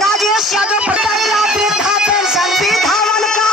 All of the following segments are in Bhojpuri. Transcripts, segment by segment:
राजेश यादव पटेल वृद्धा पेंशन विधावन का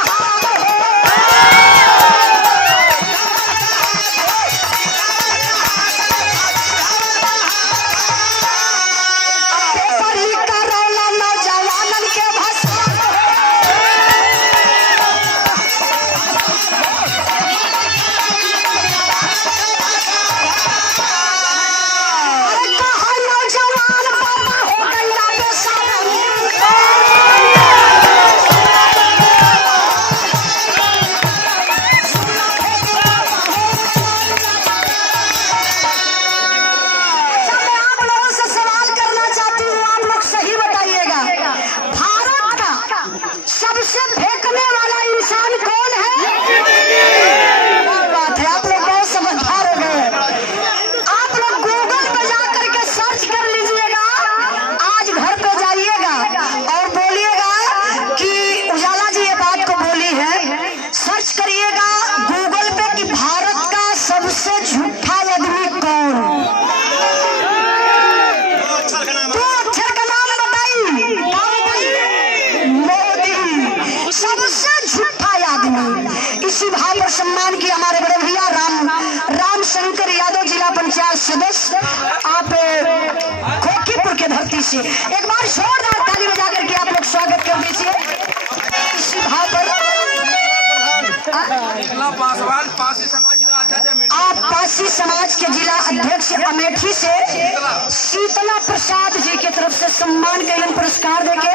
इसी भाव पर सम्मान किया हमारे बड़े भैया राम शंकर यादव जिला पंचायत सदस्य आप खोखीपुर के धरती से एक बार जोरदार ताली बजा करके आप लोग स्वागत कर दीजिए। इसी भाव पर आप पासी समाज के जिला अध्यक्ष अमेठी से शीतला प्रसाद जी की तरफ से सम्मान के पुरस्कार देके